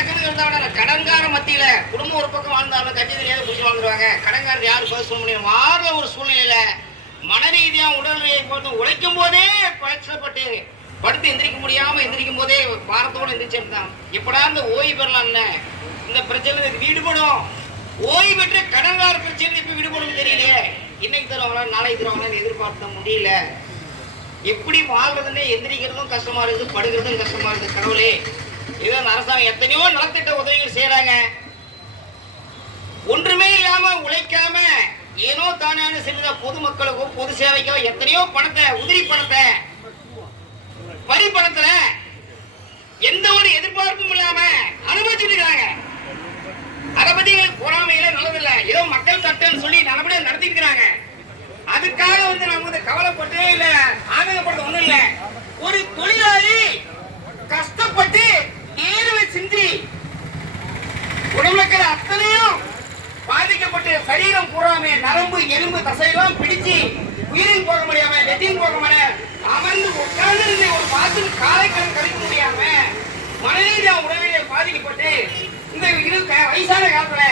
நடக்குதுங்கிறத கடன்கார மத்தியில குடும்பம் ஒரு பக்கம் வாழ்ந்தாலும் கட்சி தெரியாத புரிஞ்சு வாழ்ந்துருவாங்க. கடன்காரர் யாரும் பதில் சொல்ல முடியும். மாறுற ஒரு சூழ்நிலையில மனரீதியா உடல் ரீதியாக போட்டு உழைக்கும் போதே கஷ்டப்பட்டு படுத்து எந்திரிக்க முடியாம எந்திரிக்கும் போதே பாரத்தோடு எந்திரிச்சிருந்தான். எப்படா இந்த ஓய்வு பெறலாம்னு இந்த பிரச்சனை விடுபடும். ஓய்வு பெற்ற கடன்கார பிரச்சனை இப்ப விடுபடும் தெரியலையே. இன்னைக்கு தருவாங்களா நாளைக்கு தருவாங்களான்னு எதிர்பார்த்த முடியல. எப்படி வாழ்றதுன்னே எந்திரிக்கிறதும் கஷ்டமா இருக்குது, படுக்கிறதும் கஷ்டமா இருக்குது. கடவுளே, ஏதோ அரசாங்கம் எத்தனையோ நலத்திட்ட உதவிகள் செய்யறாங்க. ஒன்றுமே இல்லாம உழைக்காம ஏனோ தானே செஞ்ச பொதுமக்களுக்கோ பொது சேவைக்கோ எத்தனையோ பணத்தை, உதிரி பணத்தை, வரி பணத்துல எந்த ஒரு எதிர்பார்ப்பும் இல்லாம அனுபவிச்சுட்டு இருக்காங்க. அதை பத்தி பொறாமையில நல்லதில்லை. ஏதோ மக்கள் சட்டம்னு சொல்லி நல்லபடியா நடத்திக்கிறாங்க. அதுக்காக நம்ம கவலைப்பட்டு இல்ல ஆதங்கப்பட்டு ஒண்ணும் இல்ல. ஒரு தொழிலாளி கஷ்டப்பட்டு ஏறுவை சிந்தி உடம்புல அத்தனையும் பாதிக்கப்பட்டு சரீரம் பூராமே நரம்பு எலும்பு தசையெல்லாம் பிடிச்சு உயிரின் போக முடியாம வெட்டின் போக முடியாம அமர்ந்து உட்கார்ந்து ஒரு பார்த்து காலை கழிக்க முடியாம மனரீதியா உடலிலே பாதிக்கப்பட்டு இந்த வயசான காலத்துல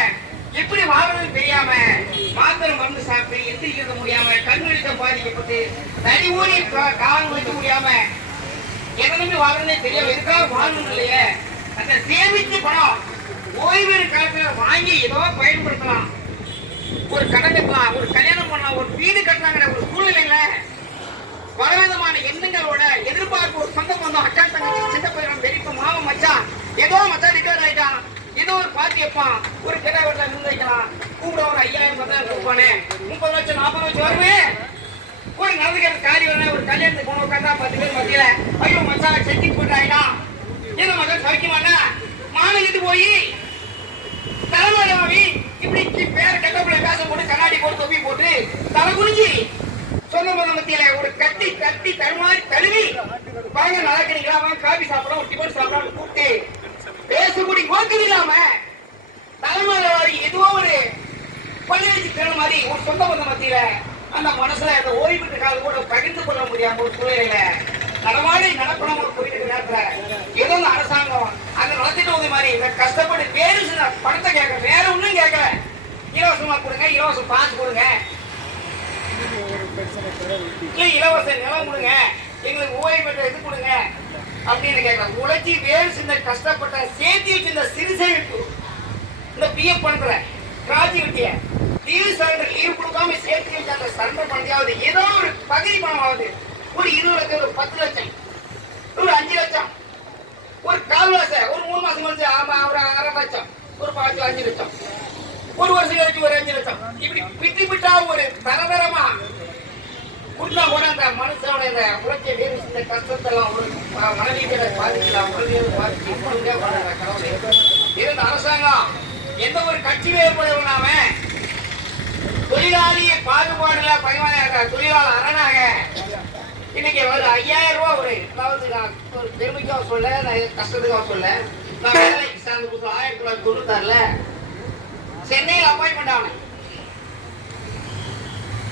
எப்படி வாழ்றதுன்னு தெரியாம மாத்திரை மருந்து சாப்பிட்டு எந்திரிக்க முடியாம கண் வெளிச்சம் பாதிக்கப்பட்டு தனி ஊறி காலம் வைக்க முடியாம எதனுமே வாழ்றதே தெரியாம எதுக்காக வாழணும் இல்லையே. அந்த சேமிச்சு பணம் ஓய்வு காலத்துல வாங்கி ஏதோ பயன்படுத்தலாம். ஒரு கடை கட்டலாம், ஒரு கல்யாணம் பண்ணலாம், ஒரு வீடு கட்டலாங்கிற ஒரு சூழ்நிலையில பலவிதமான எண்ணங்களோட எதிர்பார்ப்பு ஒரு சொந்த பந்தம் அக்கா தங்கச்சி சின்ன பையன் பெரியப்ப மாமன் மச்சான் ஏதோ மச்சான் ரிட்டர்ன் ஆயிட்டான், ஏதோ ஒரு பார்ட்டி வைப்பான், ஒரு கிடா வீட்டுல நின்று வைக்கலாம், கூப்பிட ஒரு 5000 10,000 கொடுப்பானே, 30 லட்சம் 40 லட்சம் வருமே. ஒரு நடந்துக்கிற காரியம் வேணா ஒரு கல்யாணத்துக்கு போன உட்காந்தா 10 பேர் மத்தியில ஐயோ மச்சான் செட்டி போட்டு ஆயிட்டான், ஏதோ மகன் சமைக்குமானா மாநிலத்து போய் தலைமுறை இப்படி பேர கெட்ட பிள்ளை பேச போட்டு கண்ணாடி போட்டு தொப்பி போட்டு தலை குனிஞ்சி சொந்த மத்தியில ஒரு கட்டி கட்டி தருமாறி தழுவி வாங்க நடக்கிறீங்களா, வாங்க காபி சாப்பிடலாம், ஒரு டிபன் சாப்பிடலாம் கூப்பிட்டு பேசக்கூடிய நோக்கம் இல்லாம தலைமுறை ஏதோ ஒரு பள்ளியடிச்சு திறன மாதிரி ஒரு சொந்த பந்த மத்தியில அந்த மனசுல அந்த ஓய்வு பெற்ற காலம் கூட பகிர்ந்து கொள்ள முடியாம ஒரு சூழ்நிலையில நடமாடி நடப்பணம் போயிட்டு நேரத்துல ஏதோ இந்த அரசாங்கம் அந்த நலத்திட்ட உதவி மாதிரி இந்த கஷ்டப்பட்டு பேரு பணத்தை கேட்க வேற ஒண்ணும் கேட்கல. இலவசமா கொடுங்க, இலவச பாஸ் கொடுங்க, இலவச நிலம் கொடுங்க, எங்களுக்கு ஓய்வு பெற்ற இது கொடுங்க அப்படின்னு கேட்கலாம். உழைச்சி வேறு சின்ன கஷ்டப்பட்ட சேர்த்தி வச்சு இந்த சிறு சேமிப்பு இந்த பிஎஃப் பண்ற கிராஜுவேட்டிய லீவ் சரண்டர் லீவ் கொடுக்காம சேர்த்து வச்சு அந்த சரண்டர் பண்ணியாவது ஏதோ ஒரு பகுதி பணம் ஆகுது. ஒரு 20 லட்சம், ஒரு 10 லட்சம், ஒரு 5 லட்சம், ஒரு 4 மாசம், ஒரு 3 மாசம் கழிச்சு ஒரு 1/2 லட்சம், ஒரு 5 லட்சம், ஒரு வருஷம் கழிச்சு ஒரு 5 லட்சம், இப்படி பிட்டு பிட்டா ஒரு தரதரமா கொடுத்தா கூட அந்த மனுஷனோட இந்த உழைச்ச வேறு இந்த கஷ்டத்தெல்லாம் ஒரு மனநீதியை பாதிக்கலாம், உடல்நீதி பாதிச்சு கடவுளை இருந்த அரசாங்கம் எந்த ஒரு கட்சி வேறுபாடு இல்லாம தொழிலாளியை பாகுபாடுல பகவான தொழிலாளர் அரணாக இன்னைக்கு ஒரு 5000 ரூபாய் ஒரு அதாவது நான் ஒரு பெருமைக்காக சொல்ல, நான் கஷ்டத்துக்காக சொல்ல, நான் வேலைக்கு சார்ந்து 1996ல சென்னையில் அப்பாயின்மெண்ட் ஆனேன்.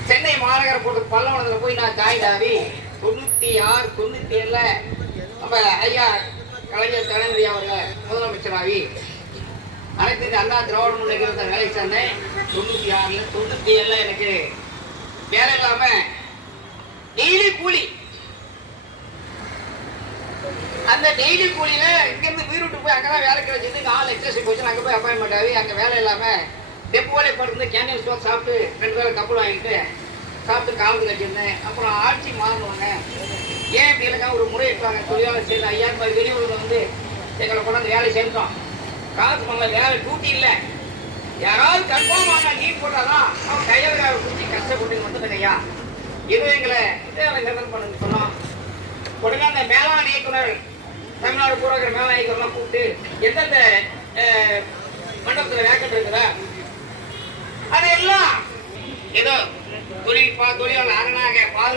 சென்னை மாநகர போட்டு பல்லவனத்துல போய் நான் ஜாயின் ஆகி 96 97ல நம்ம ஐயா கலைஞர் கலைஞர் அவர்கள் முதலமைச்சராகி அனைத்து இந்த அண்ணா திராவிட முன்னேற்ற வேலைக்கு சேர்ந்தேன். 96ல 97ல எனக்கு வேலை இல்லாம டெய்லி கூலி, அந்த டெய்லி கூலியில இங்கிருந்து வீட்டு போய் அங்கதான் வேலை கிடைச்சது. 4 எக்ஸசைஸ் போச்சு, அங்க போய் அப்பாயின்மெண்ட் ஆகி அங்க வேலை இல்லாம டெப்போலே படுத்து கேண்டீன் ஸ்டோர் சாப்பிட்டு 2 வேலை கப்பல் வாங்கிட்டு சாப்பிட்டு காலத்து கட்டியிருந்தேன். அப்புறம் ஆட்சி மாறினவங்க ஏன் இப்படி இருக்காங்க ஒரு முறை எடுத்தாங்க. தொழிலாளர் சேர்ந்து 5000 ரூபாய் வெளியூர்ல வந்து எங்களை கொண்டாந்து வேலை சேர்ந்தோம். காசு பண்ணல, வேலை டியூட்டி இல்லை, யாராவது கன்ஃபார்ம் ஆனா லீவ் போட்டாதான் அவன் கையில் குடிச்சு கஷ்டப்பட்டு வந்துட்டேங்க ஐயா, இது எங்களை நிர்ணயம் பண்ணு சொன்னோம். உடனே அந்த மேலாண் இயக்குனர் தமிழ்நாடு பூரா இருக்கிற மேலாண் இயக்குனர்லாம் கூப்பிட்டு எந்தெந்த மண்டபத்தில் வேக்கண்ட் இருக்குதா அதெல்லாம் ஏதோ தொழிலாளர் அரணாக பாதுகாப்பு